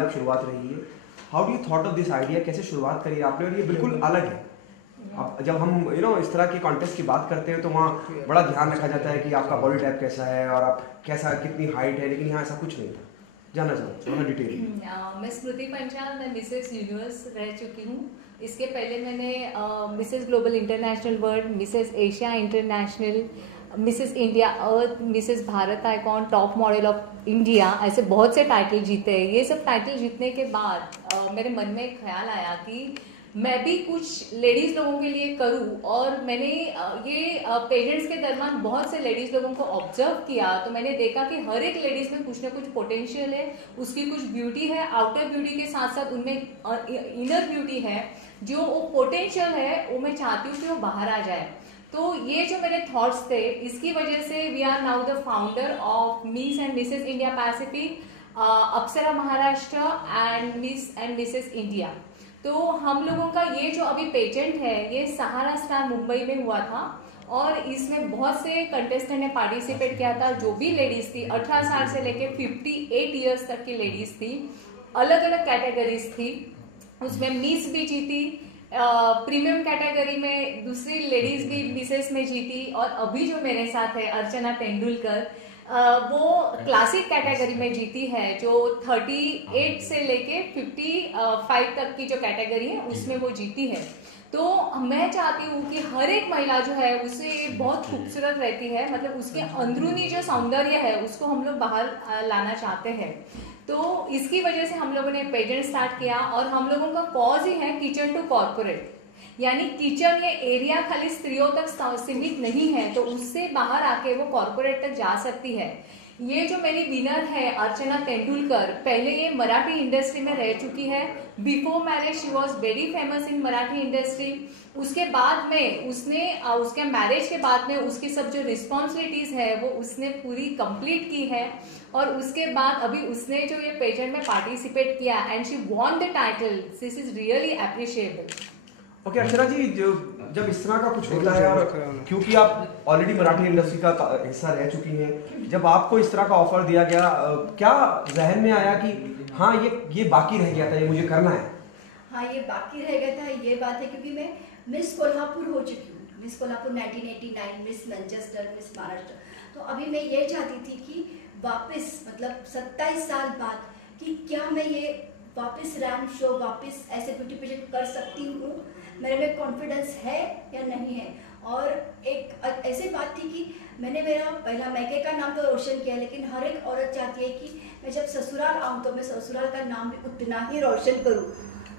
कामयाब शुरुआत रही है। How do you thought of this idea, कैसे शुरुआत करी आपने? और ये बिल्कुल अलग है। अब जब हम इस तरह के कॉन्टेस्ट की बात करते हैं तो वहाँ बड़ा ध्यान रखा जाता है कि आपका बॉडी टाइप कैसा है और आप कैसा, कितनी हाइट है, लेकिन यहाँ ऐसा कुछ नहीं था। जानना चाहूँ थोड़ा डिटेल। मैं स्मृति पंचाल, मैं मिसेस यूनिवर्स रह चुकी हूँ। इसके पहले मैंने Mrs global international world, Mrs Asia international, Mrs India earth, Mrs Bharat icon, top model of India, ऐसे बहुत से टाइटल जीते हैं। ये सब टाइटल जीतने के बाद मेरे मन में एक ख्याल आया कि मैं भी कुछ लेडीज लोगों के लिए करूं। और मैंने ये पेजेंट्स के दरमियान बहुत से लेडीज लोगों को ऑब्जर्व किया तो मैंने देखा कि हर एक लेडीज में कुछ ना कुछ पोटेंशियल है, उसकी कुछ ब्यूटी है, आउटर ब्यूटी के साथ साथ उनमें इनर ब्यूटी है। जो वो पोटेंशियल है वो मैं चाहती हूँ कि वो बाहर आ जाए। तो ये जो मेरे थॉट्स थे, इसकी वजह से we are now the founder of Miss and Mrs India Pacific, Apsara Maharashtra and Miss and Mrs India. तो हम लोगों का ये जो अभी पेजेंट है ये सहारा स्टार मुंबई में हुआ था और इसमें बहुत से कंटेस्टेंट ने पार्टिसिपेट किया था। जो भी लेडीज थी 18 साल से लेके 58 ईयर्स तक की लेडीज थी, अलग अलग कैटेगरीज थी। उसमें मिस भी जीती, प्रीमियम कैटेगरी में दूसरी लेडीज भी मिसेस में जीती, और अभी जो मेरे साथ है अर्चना तेंदुलकर, वो क्लासिक कैटेगरी में जीती है, जो 38 से लेके 55 तक की जो कैटेगरी है उसमें वो जीती है। तो मैं चाहती हूँ कि हर एक महिला जो है उसे बहुत खूबसूरत रहती है, मतलब उसके अंदरूनी जो सौंदर्य है उसको हम लोग बाहर लाना चाहते हैं। तो इसकी वजह से हम लोगों ने पेजेंट स्टार्ट किया और हम लोगों का कॉज ही है किचन टू कॉर्पोरेट, यानी किचन ये एरिया खाली स्त्रियों तक सीमित नहीं है, तो उससे बाहर आके वो कॉर्पोरेट तक जा सकती है। ये जो मेरी विनर है अर्चना तेंदुलकर, पहले ये मराठी इंडस्ट्री में रह चुकी है। Before marriage she was very famous in Marathi industry. उसके बाद में उसके मैरिज के बाद में उसकी सब जो रिस्पॉन्सिबिलिटीज है वो उसने पूरी कंप्लीट की है। और उसके बाद अभी उसने जो ये पेजेंट में पार्टिसिपेट किया and she won the title, this is really appreciable. Okay Archana ji, जब इस तरह का कुछ होता है और क्योंकि आप ऑलरेडी मराठी इंडस्ट्री का हिस्सा रह चुकी हैं, जब आपको इस तरह का ऑफर दिया गया, क्या जहन में आया कि हाँ ये बाकी रह गया था, ये मुझे करना है? हाँ, ये बाकी रह गया था, ये बात है क्योंकि मैं मिस कोल्हापुर हो चुकी हूँ। Miss Kolhapur 1989, miss Manchester, miss Maharashtra. तो अभी मैं ये चाहती थी कि वापस, मतलब 27 साल बाद, कि क्या मैं ये वापस रैंप शो, वापस ऐसे ब्यूटी पेजेंट कर सकती हूँ, मेरे में कॉन्फिडेंस है या नहीं है। और एक ऐसी बात थी कि मैंने मेरा पहला मैके का नाम तो रोशन किया, लेकिन हर एक औरत चाहती है कि मैं जब ससुराल आऊँ तो मैं ससुराल का नाम भी उतना ही रोशन करूँ।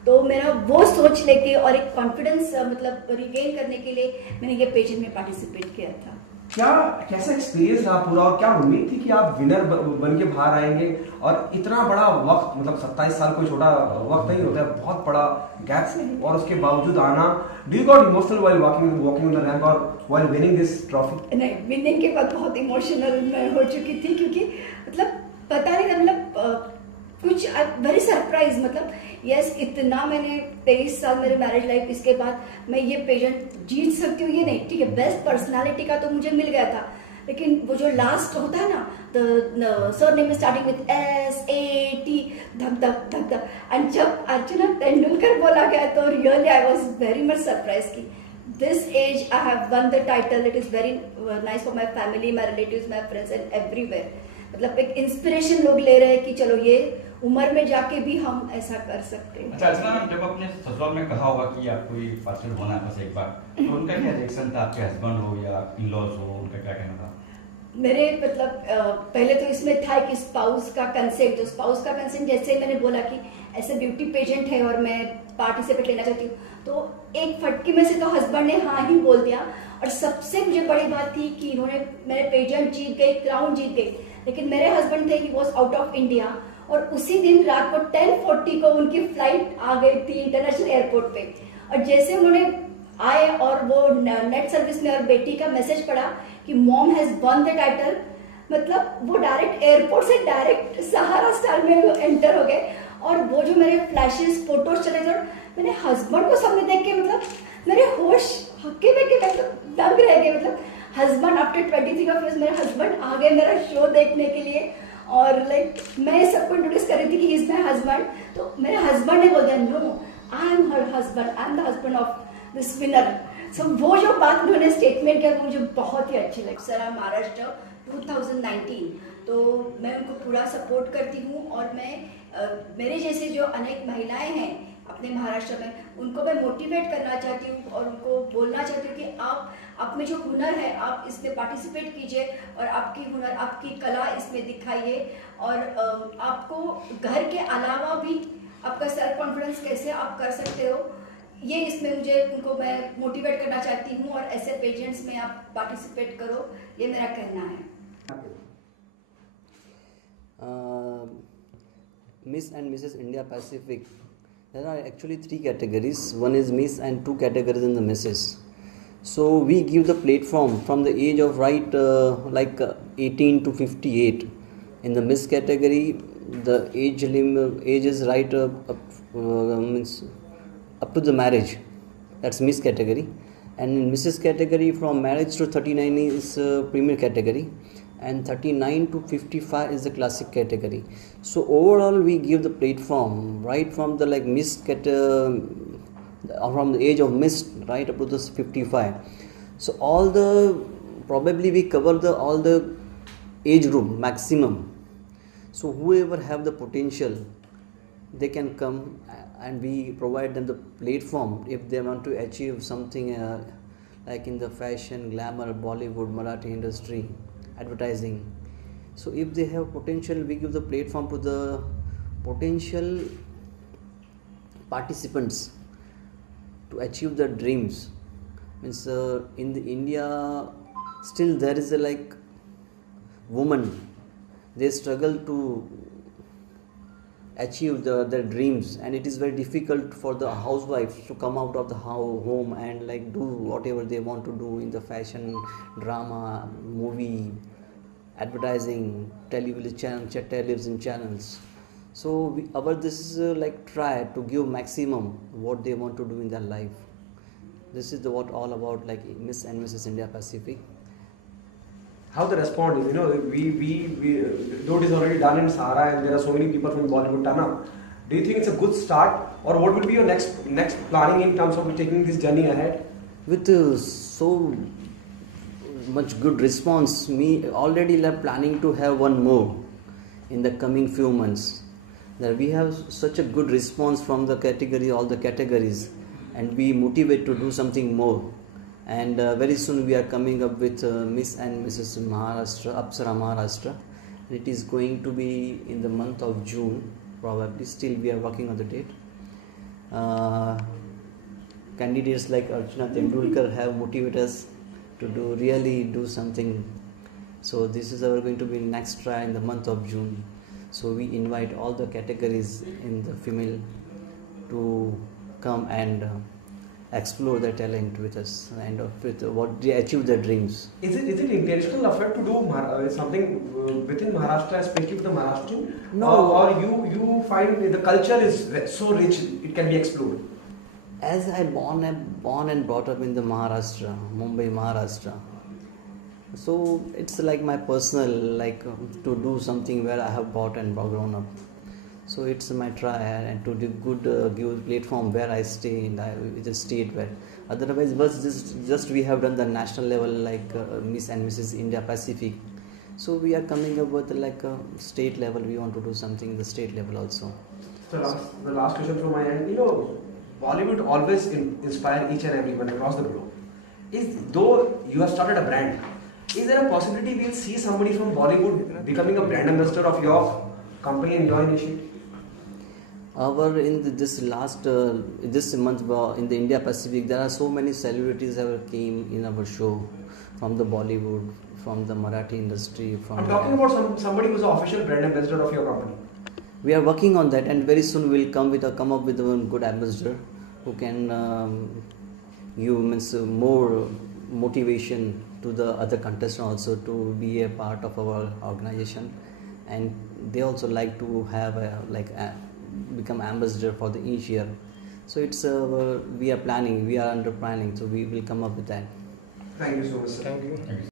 तो मेरा वो सोच लेके और एक कॉन्फिडेंस मतलब रिगेन करने के लिए मैंने ये पेजेंट में पार्टिसिपेट किया था। कैसा एक्सपीरियंस रहा पूरा, और क्या उम्मीद थी कि आप विनर बन के बाहर आएंगे? और इतना बड़ा वक्त, मतलब 27 साल कोई छोटा वक्त नहीं होता है, बहुत बड़ा गैप, और उसके बावजूद आना। Do you got emotional while walking on the ramp और व्हाइल विनिंग दिस ट्रॉफी? नहीं, विनिंग के बाद बहुत इमोशनल मैं हो चुकी थी, क्योंकि मतलब पता नहीं था, मतलब कुछ वेरी सरप्राइज, मतलब यस, इतना मैंने 23 साल मेरे मैरिज लाइफ, इसके बाद मैं ये पेजेंट जीत सकती हूँ ये नहीं, ठीक है। बेस्ट पर्सनालिटी का तो मुझे मिल गया था, लेकिन वो जो लास्ट होता है ना, the surname starting with SAT, धक धक धक धक, एंड जब अर्चना तेंदुलकर बोला गया तो really I was very much surprise की this as I have won the title. It is very nice for my family, my relatives, my friends and everywhere. मतलब एक इंस्पिरेशन लोग ले रहे हैं कि चलो ये उम्र में जाके भी हम ऐसा कर सकते हैं। अच्छा अर्चना मैम, जब आपने ससुराल में कहा होगा कि आपको ये पार्सल होना है बस एक बार, तो उनका क्या रिएक्शन था? आपके हस्बैंड हो या इन-लॉज हो, उनका क्या कहना था? मेरे मतलब पहले तो इसमें था कि स्पाउस का कंसेंट, जो स्पाउस का कंसेंट जैसे मैंने बोला कि ऐसे ब्यूटी पेजेंट है और मैं पार्टिसिपेट लेना चाहती हूँ, तो एक फटकी में से तो हस्बैंड ने हाँ ही बोल दिया। और सबसे मुझे बड़ी बात थी कि इन्होंने मेरे पेजेंट जीत गए, क्राउन जीत गए, लेकिन मेरे हस्बैंड थे कि वॉज आउट ऑफ इंडिया, और उसी दिन रात को 10:40 को उनकी फ्लाइट आ गई थी इंटरनेशनल एयरपोर्ट पे। और जैसे उन्होंने आए और वो नेट सर्विस में और बेटी का मैसेज पढ़ा कि mom has one the title, मतलब वो डायरेक्ट एयरपोर्ट से डायरेक्ट सहारा स्टार में एंटर हो गए। और वो जो मेरे फ्लैशेस फोटोज चले गए, मेरे हस्बैंड को सामने देख के मतलब मेरे होश हक्के में के मतलब दंग रह गए। मतलब हस्बैंड आफ्टर 23 ऑफ इयर्स मेरे हस्बैंड आ गए मेरा शो देखने के लिए, और लाइक मैं सबको इंट्रोड्यूस कर रही थी कि ही इज माई हस्बैंड, तो मेरे हस्बैंड ने बोल दिया no I am her husband, I am the husband of this winner. So वो जो बात उन्होंने स्टेटमेंट किया वो मुझे बहुत ही अच्छी लगी। सर महाराष्ट्र 2019, तो मैं उनको पूरा सपोर्ट करती हूँ और मैं मेरे जैसे जो अनेक महिलाएं हैं अपने महाराष्ट्र में उनको मैं मोटिवेट करना चाहती हूँ और उनको बोलना चाहती हूँ कि आप में जो हुनर है आप इसमें पार्टिसिपेट कीजिए और आपकी हुनर आपकी कला इसमें दिखाइए और आपको घर के अलावा भी आपका सेल्फ कॉन्फिडेंस कैसे आप कर सकते हो ये इसमें मुझे उनको मैं मोटिवेट करना चाहती हूँ और ऐसे पेजेंट्स में आप पार्टिसिपेट करो, ये मेरा कहना है। Miss and Mrs. India Pacific, there are actually 3 categories. One is Miss and 2 categories in the Mrs. So we give the platform from the age of 18 to 58. In the Miss category, the age is means up to the marriage. That's Miss category. And in Mrs. category, from marriage to 39 is premier category, and 39 to 55 is the classic category. So overall we give the platform right from the Miss from the age of Miss right up to the 55. So probably we cover all the age group maximum. So whoever have the potential, they can come and we provide them the platform if they want to achieve something like in the fashion, glamour, Bollywood, Marathi industry, advertising. So if they have potential, we give the platform to the potential participants to achieve their dreams. Means in the India still there is a women, they struggle to achieve their dreams, and it is very difficult for the housewives to come out of the home and do whatever they want to do in the fashion, drama, movie, advertising, television channels. So this is try to give maximum what they want to do in their life. This is what all about Miss and Mrs. India Pacific. How the response is, though it is already done in Sahara and there are so many people from Bollywood turn up, do you think it's a good start, or what will be your next planning in terms of taking this journey ahead? With so much good response, me already planning to have one more in the coming few months. That we have such a good response from the all the categories, and we motivate to do something more. And very soon we are coming up with Miss and Mrs. Maharashtra, Apsara Maharashtra. It is going to be in the month of June, probably. Still we are working on the date. Candidates like Archana Tendulkar have motivated us to really do something. So this is going to be next try in the month of June. So we invite all the categories in the female to come and explore their talent with us and with what they achieve their dreams. Is it intentional effort to do something within Maharashtra, especially with the Maharashtrian? No. Or you find the culture is so rich it can be explored? As I born and brought up in the Maharashtra, Mumbai, Maharashtra. So it's my personal to do something where I have bought and grown up. So it's my try and to do good give platform where I stay in the state where otherwise was just we have done the national level Miss and Mrs. India Pacific. So we are coming up with a state level. We want to do something in the state level also. So the last question from my end. Bollywood always inspire each and everyone across the globe. Though you have started a brand, is there a possibility we'll see somebody from Bollywood becoming a brand ambassador of your company and your initiative? This month in the India Pacific, there are so many celebrities that came in our show from the Bollywood, from the Marathi industry. I'm talking about somebody who's an official brand ambassador of your company. We are working on that, and very soon we'll come up with a good ambassador who can give more motivation to the other contestants also to be a part of our organization, and they also like to have become ambassador for each year. So it's we are under planning, so we will come up with that. Thank you so much, sir. Thank you.